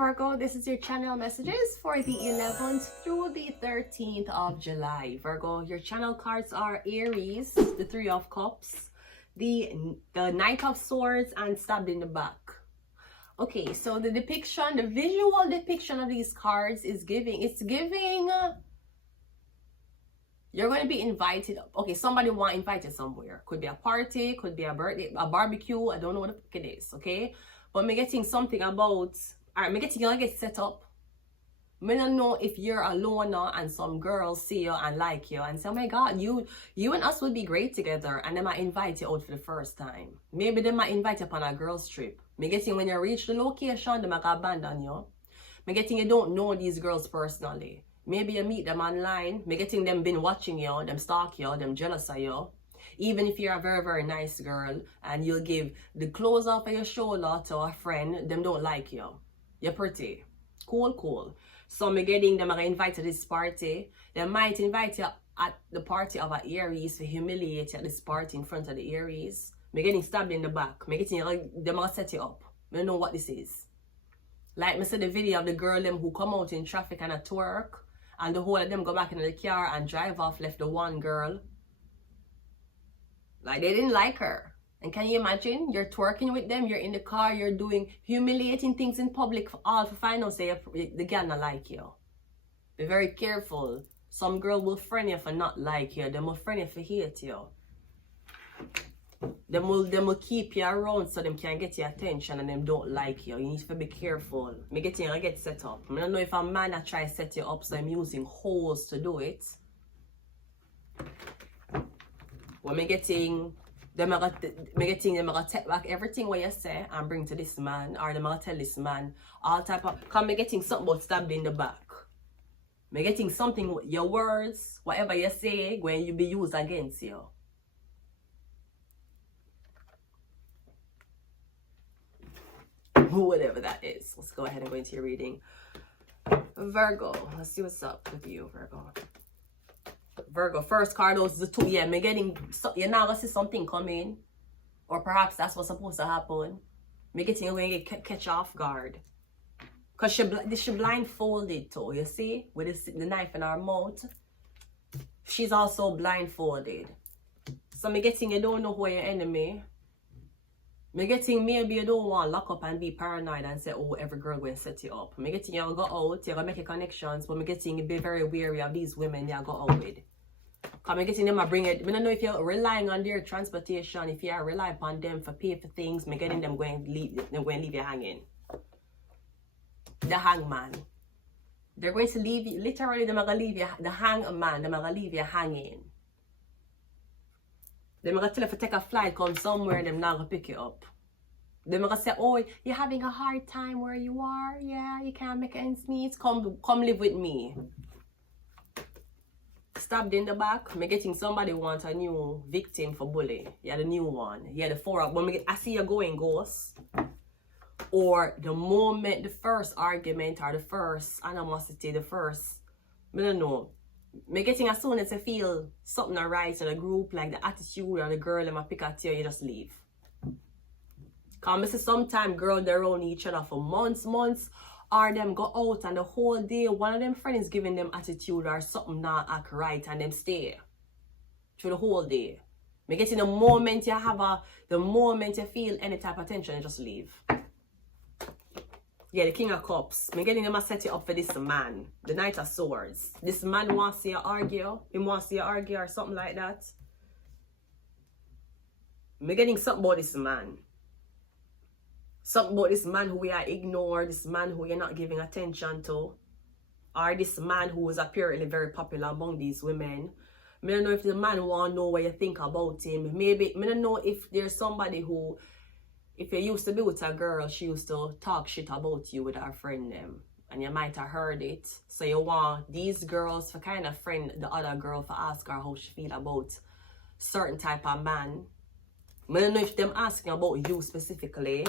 Virgo, this is your channel messages for the 11th through the 13th of July. Virgo, your channel cards are Aries, the Three of Cups, the Knight of Swords, and Stabbed in the Back. Okay, so the depiction, the visual depiction of these cards is giving, you're going to be invited. Okay, somebody want invited somewhere. Could be a party, could be a birthday, a barbecue. I don't know what it is, okay? But me getting something about, alright, me getting you get set up. Me don't know if you're a loner and some girls see you and like you and say, oh my God, you and us would be great together, and they might invite you out for the first time. Maybe they might invite you upon a girls trip. Me getting when you reach the location, they might abandon you. Me getting you don't know these girls personally. Maybe you meet them online. Me getting them been watching you, them stalk you, them jealous of you. Even if you're a very, very nice girl and you'll give the clothes off of your shoulder to a friend, them don't like you. You're pretty. Cool. So me getting them are invited to this party. They might invite you at the party of an Aries to humiliate you at this party in front of the Aries. Me getting stabbed in the back. Me getting them are set you up. Me don't know what this is. Like me said the video of the girl them who come out in traffic and at work, and the whole of them go back in the car and drive off, left the one girl. Like they didn't like her. And can you imagine? You're twerking with them, you're in the car, you're doing humiliating things in public for all to find out say the girl not like you. Be very careful. Some girl will friend you for not like you. They will friend you for hate you. Them will keep you around so them can get your attention and them don't like you. You need to be careful. Me getting I get set up. I don't know if a man that try to set you up, so I'm using holes to do it. When me getting them are gonna take back everything what you say and bring to this man, or them are gonna tell this man all type of come me getting something about stabbed in the back. Me getting something with your words, whatever you say, when you be used against you. Whatever that is. Let's go ahead and go into your reading. Virgo, let's see what's up with you, Virgo. Virgo, first card, those the two. Yeah, me getting, you're not gonna see something coming, or perhaps that's what's supposed to happen. Me getting you going to get catch off guard, cause she blindfolded too. You see, with the knife in her mouth, she's also blindfolded. So me getting you don't know who your enemy. Me getting maybe you don't want to lock up and be paranoid and say, oh, every girl going to set you up. Me getting you go out, you're going to make your connections, but me getting you be very wary of these women you go out with. Because me getting them to bring it. I don't know if you're relying on their transportation, if you are relying upon them for pay for things, me getting them going to leave you hanging. The hangman. They're going to leave you, literally, they're going to leave you, the hangman, they're going to leave you hanging. They're going to tell you to take a flight, come somewhere, they're not going to pick you up. They're going to say, oh, you're having a hard time where you are? Yeah, you can't make ends meet. Come live with me. Stabbed in the back. Me getting somebody want a new victim for bully. Yeah, the new one. Yeah, the four up. When I see you going ghost. Or the moment, the first argument or the first animosity, the first, I don't know. Me getting as soon as I feel something arise in a group, like the attitude or the girl and I pick at you, you just leave. Cause I see sometimes girls they're around each other for months, or them go out and the whole day one of them friends giving them attitude or something not act right and them stay through the whole day. Me getting the moment you have the moment you feel any type of tension, you just leave. Yeah, the King of Cups. Me getting them to set you up for this man. The Knight of Swords. This man wants to see you argue. He wants to see you argue or something like that. Me getting something about this man. Something about this man who we are ignored. This man who you're not giving attention to. Or this man who is apparently very popular among these women. I don't know if the man want to know what you think about him. Maybe, I don't know if there's somebody who, if you used to be with a girl, she used to talk shit about you with her friend them. And you might have heard it. So you want these girls for kind of friend the other girl for ask her how she feel about certain type of man. I don't know if them asking about you specifically.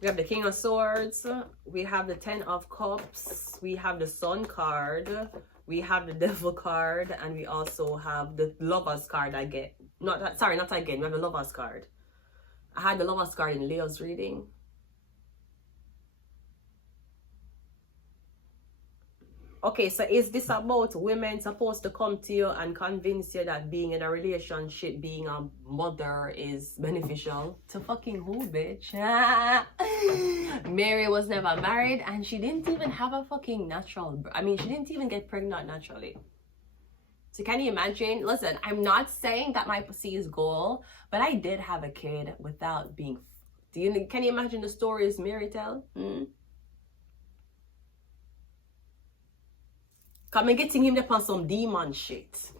We have the King of Swords. We have the Ten of Cups. We have the Sun card. We have the Devil card. And we also have the Lovers card again. Not that, sorry, not again. We have the Lover's card. I had the Lover's card in Leo's reading. Okay, so is this about women supposed to come to you and convince you that being in a relationship, being a mother is beneficial? To fucking who, bitch? Mary was never married and she didn't even have a fucking natural... I mean, she didn't even get pregnant naturally. So can you imagine? Listen, I'm not saying that my pussy is gold, but I did have a kid without being... Can you imagine the stories Mary tell? Cause I'm getting him up on some demon shit.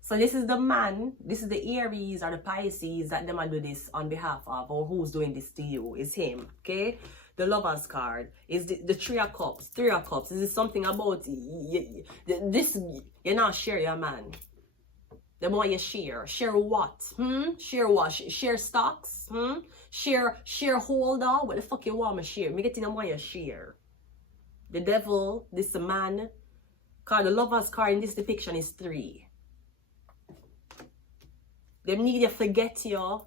So this is the man, this is the Aries or the Pisces that them do this on behalf of, or who's doing this to you. Is him, okay? The Lover's card is the Three of Cups. Three of Cups. This is something about this. You not share your man. The more you share, share what? Share what? Share stocks? Shareholder? What the fuck you want me share? Me getting the more you share. The devil, this man. Cause the Lover's card in this depiction is 3. They need you forget you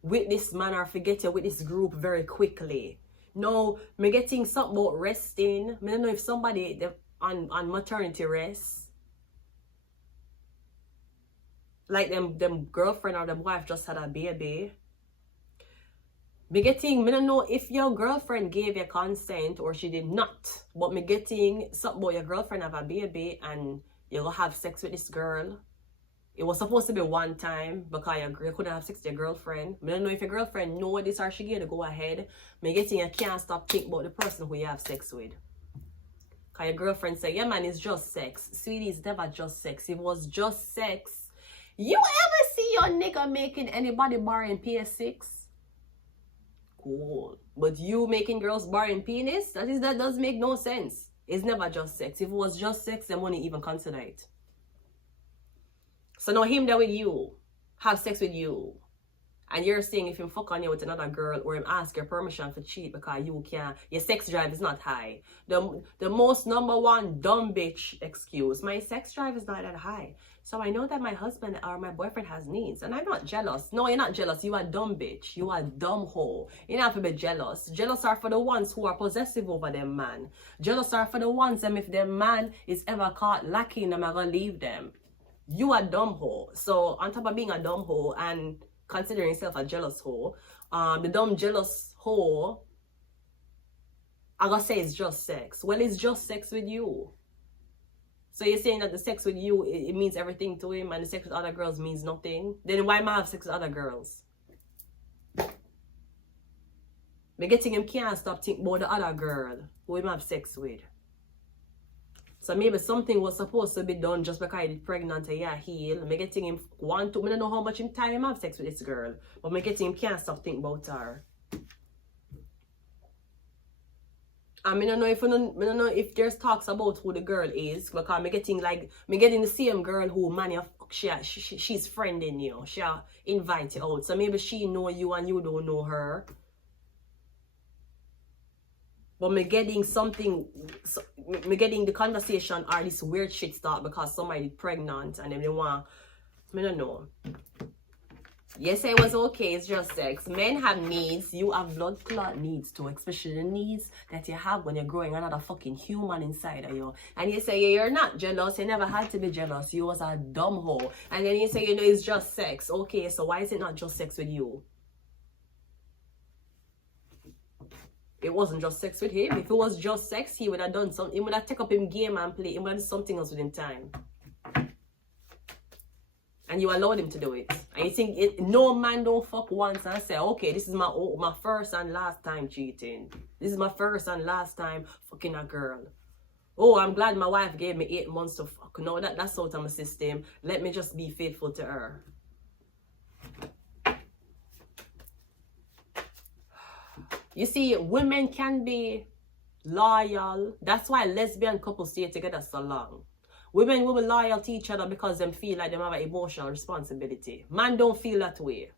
with this man or forget you with this group very quickly. No, me getting something about resting. I don't know if somebody on maternity rest. Like them girlfriend or them wife just had a baby. Me getting, me don't know if your girlfriend gave you consent or she did not. But me getting something about your girlfriend have a baby and you're gonna have sex with this girl. It was supposed to be one time because you couldn't have sex with your girlfriend. I don't know if your girlfriend know this or she gave to go ahead. Me getting you can't stop thinking about the person who you have sex with. Because your girlfriend say, yeah man, it's just sex. Sweetie, it's never just sex. If it was just sex, you ever see your nigga making anybody borrowing PS6? Cool. But you making girls borrowing penis? That does make no sense. It's never just sex. If it was just sex, they wouldn't even consider it. So now him there with you, have sex with you, and you're saying if him fuck on you with another girl or him ask your permission for cheat because you can't, your sex drive is not high. The most number one dumb bitch excuse, my sex drive is not that high. So I know that my husband or my boyfriend has needs and I'm not jealous. No, you're not jealous. You are dumb bitch. You are dumb hoe. You don't have to be jealous. Jealous are for the ones who are possessive over them man. Jealous are for the ones and if their man is ever caught lacking them, I'm gonna leave them. You are dumb hoe. So on top of being a dumb hoe and considering yourself a jealous hoe, the dumb jealous hoe, I gotta say it's just sex. Well, it's just sex with you. So you're saying that the sex with you, it means everything to him and the sex with other girls means nothing? Then why am I have sex with other girls? Me getting him can't stop thinking about the other girl who him have sex with. So maybe something was supposed to be done just because he's pregnant and yeah, heal. Me getting him want to, I don't know how much time him have sex with this girl. But me getting him can't stop thinking about her. I don't know if there's talks about who the girl is because I'm getting the same girl who man she's friending you. She invite you out. So maybe she know you and you don't know her. But me getting the conversation or this weird shit start because somebody pregnant and then they want, I don't know. Yes, it was okay, it's just sex. Men have needs, you have blood clot needs too, especially the needs that you have when you're growing another fucking human inside of you. And you say, yeah, you're not jealous, you never had to be jealous, you was a dumb hoe. And then you say, you know, it's just sex. Okay, so why is it not just sex with you? It wasn't just sex with him. If it was just sex, he would have done something. He would have taken up him game and play. He would have done something else within time. And you allowed him to do it. And you think no man don't fuck once and say, okay, this is my first and last time cheating. This is my first and last time fucking a girl. Oh, I'm glad my wife gave me 8 months to fuck. No, that's out of my system. Let me just be faithful to her. You see, women can be loyal. That's why lesbian couples stay together so long. Women will be loyal to each other because they feel like they have an emotional responsibility. Man don't feel that way.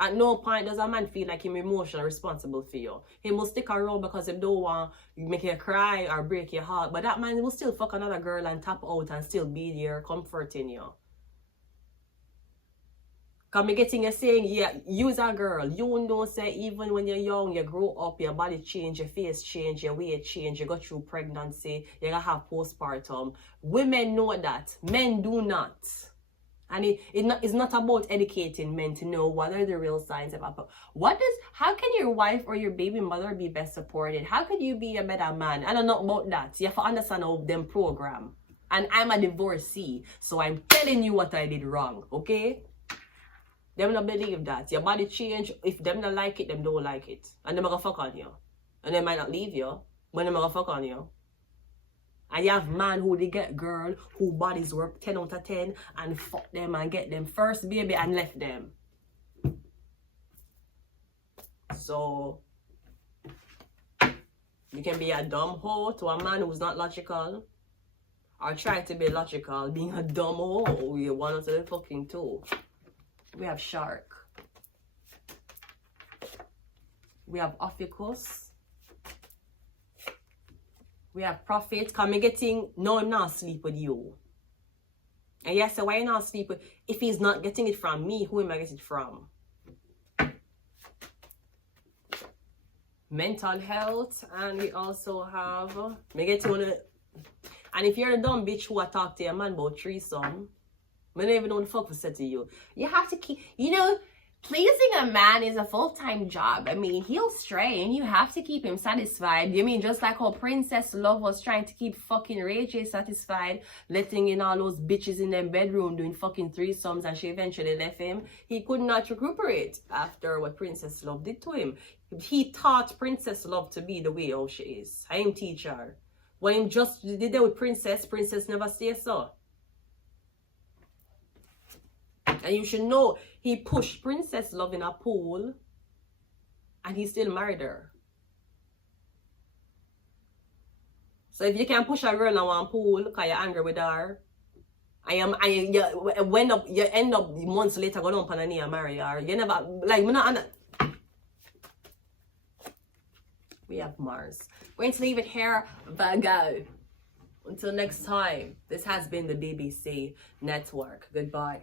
At no point does a man feel like he's emotionally responsible for you. He will stick around because he don't want to make you cry or break your heart. But that man will still fuck another girl and tap out and still be there comforting you. Cause me getting you saying, yeah, you's a girl. You know say even when you're young, you grow up, your body change, your face change, your weight change, you go through pregnancy, you gotta have postpartum. Women know that. Men do not. And it's not about educating men to know what are the real signs of apple. How can your wife or your baby mother be best supported? How can you be a better man? I don't know about that. You have to understand how them program. And I'm a divorcee, so I'm telling you what I did wrong, okay? Them not believe that. Your body change. If them not like it, them don't like it. And them gonna fuck on you. And they might not leave you, but them gonna fuck on you. And you have man who they get girl who bodies work 10 out of 10 and fuck them and get them first baby and left them. So you can be a dumb hoe to a man who's not logical. Or try to be logical, being a dumb hoe. You're one of the fucking two. We have shark. We have Ophiuchus. We have prophet. Come getting, no, I'm not sleep with you. And yes, so why you not sleep with, if he's not getting it from me, who am I getting it from? Mental health. And we also have, me get to one. And if you're a dumb bitch who I talk to your man about threesome, I don't even know what the fuck to say to you. You have to keep, you know, pleasing a man is a full-time job. I mean, he'll stray and you have to keep him satisfied. You mean just like how Princess Love was trying to keep fucking Ray J satisfied, letting in all those bitches in their bedroom doing fucking threesomes, and she eventually left him. He could not recuperate after what Princess Love did to him. He taught Princess Love to be the way how she is. I am teacher. When him just did that with Princess never stays so. And you should know, he pushed Princess Love in a pool and he still married her. So if you can push a girl in one pool because you're angry with her, you end up months later going up on a knee and marry her. You never, like, we have Mars. We're going to leave it here, Virgo. Until next time, this has been the BBC Network. Goodbye.